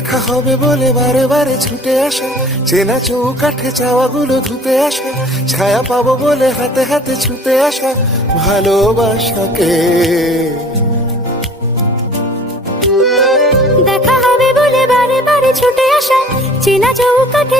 দেখা হবে বলে বারে বারে ছুটে আসা, চেনা চৌকাঠে চাওয়াগুলো ধুতে আসা, ছায়া পাবো বলে হাতে হাতে ছুটে আসা ভালোবাসাকে। দেখা হবে বলে বারে বারে ছুটে আসা, চেনা চৌকাঠে